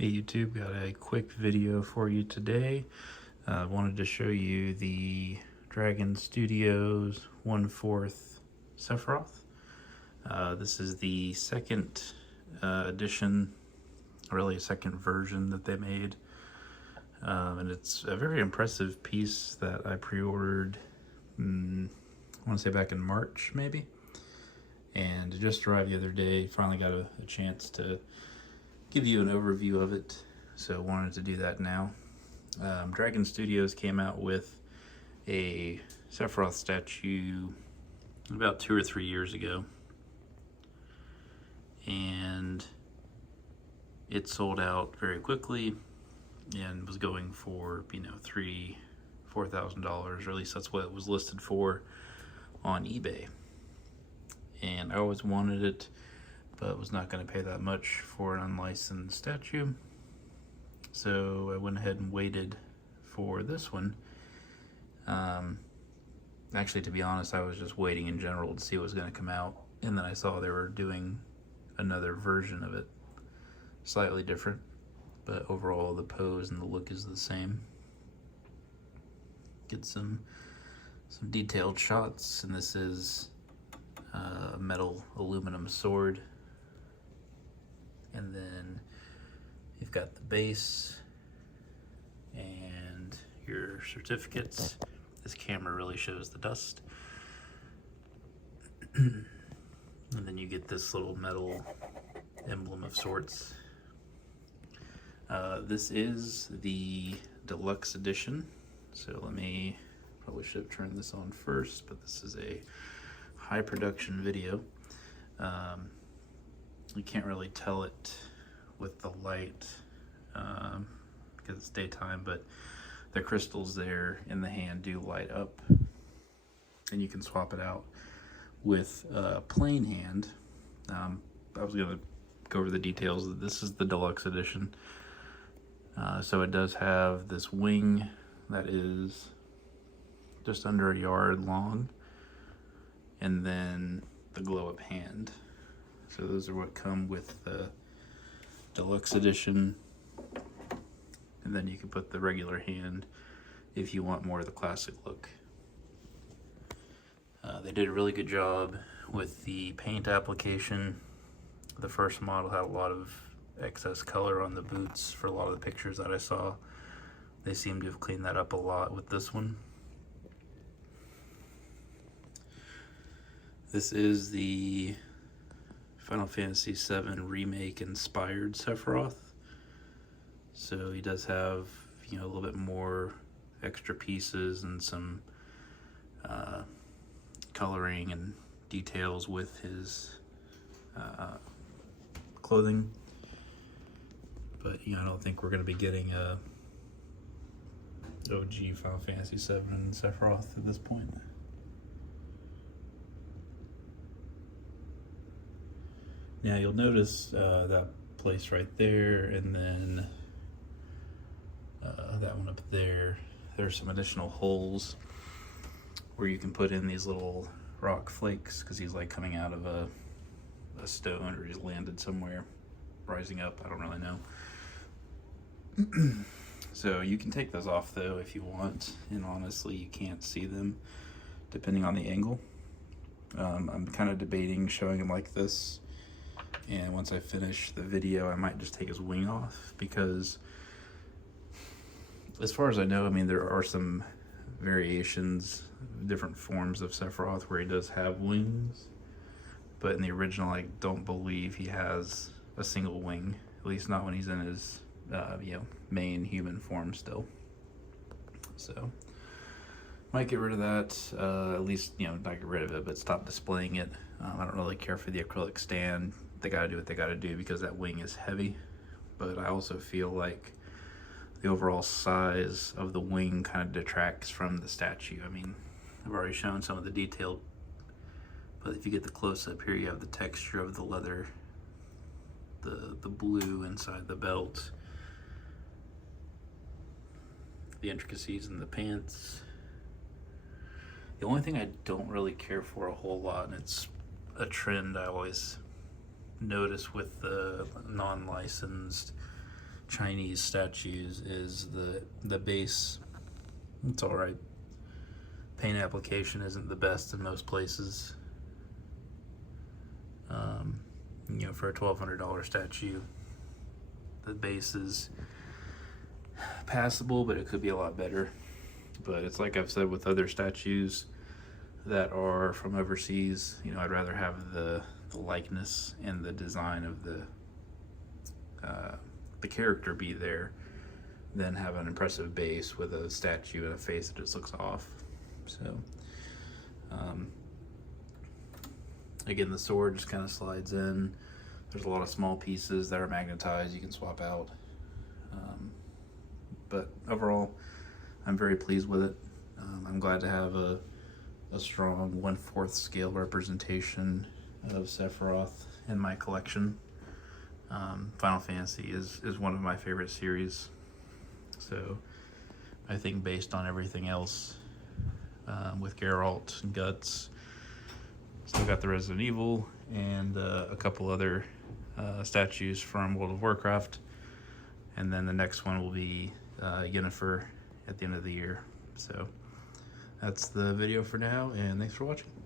Hey YouTube, got a quick video for you today. I wanted to show you the Dragon Studios 1/4 Sephiroth. This is the second edition, really a second version that they made. And it's a very impressive piece that I pre-ordered, I want to say back in March maybe. And it just arrived the other day, finally got a chance to give you an overview of it, so wanted to do that now. Dragon Studios came out with a Sephiroth statue about 2 or 3 years ago, and it sold out very quickly and was going for $3,000-4,000, or at least that's what it was listed for on eBay. And I always wanted it, but was not going to pay that much for an unlicensed statue. So I went ahead and waited for this one. Actually, to be honest, I was just waiting in general to see what was going to come out, and then I saw they were doing another version of it, slightly different, but overall the pose and the look is the same. Get some detailed shots, and this is a metal aluminum sword. And then you've got the base and your certificates. This camera really shows the dust. And then you get this little metal emblem of sorts. This is the Deluxe edition. So probably should have turned this on first, but this is a high production video. You can't really tell it with the light because it's daytime, but the crystals there in the hand do light up, and you can swap it out with a plain hand. I was going to go over the details. This is the Deluxe edition. So it does have this wing that is just under a yard long, and then the glow-up hand. So those are what come with the Deluxe edition, and then you can put the regular hand if you want more of the classic look. They did a really good job with the paint application. The first model had a lot of excess color on the boots for a lot of the pictures that I saw. They seem to have cleaned that up a lot with this one. This is the Final Fantasy VII Remake inspired Sephiroth. So he does have, a little bit more extra pieces and some coloring and details with his clothing. But, I don't think we're going to be getting a OG Final Fantasy VII Sephiroth at this point. Now you'll notice that place right there, and then that one up there. There's some additional holes where you can put in these little rock flakes, because he's like coming out of a stone, or he's landed somewhere, rising up, I don't really know. So you can take those off though if you want, and honestly you can't see them depending on the angle. I'm kind of debating showing him like this, and once I finish the video I might just take his wing off, because as far as I know, there are some variations, different forms of Sephiroth where he does have wings, but in the original I don't believe he has a single wing, at least not when he's in his main human form still. So might get rid of that, at least, not get rid of it, but stop displaying it. I don't really care for the acrylic stand. They gotta do what they gotta do because that wing is heavy, but I also feel like the overall size of the wing kind of detracts from the statue. I've already shown some of the detail, but if you get the close-up here, you have the texture of the leather, the blue inside the belt, the intricacies in the pants. The only thing I don't really care for a whole lot, and it's a trend I always notice with the non-licensed Chinese statues is the base. It's all right. Paint application isn't the best in most places. You know, for a $1,200 statue, the base is passable, but it could be a lot better. But it's like I've said with other statues that are from overseas, you know, I'd rather have the likeness and the design of the character be there than have an impressive base with a statue and a face that just looks off. So again, the sword just kind of slides in. There's a lot of small pieces that are magnetized you can swap out. But overall, I'm very pleased with it. I'm glad to have a strong 1/4 scale representation of Sephiroth in my collection. Final Fantasy is one of my favorite series. So I think based on everything else, with Geralt and Guts, still got the Resident Evil and a couple other statues from World of Warcraft, and then the next one will be Yennefer at the end of the year. So that's the video for now, and thanks for watching.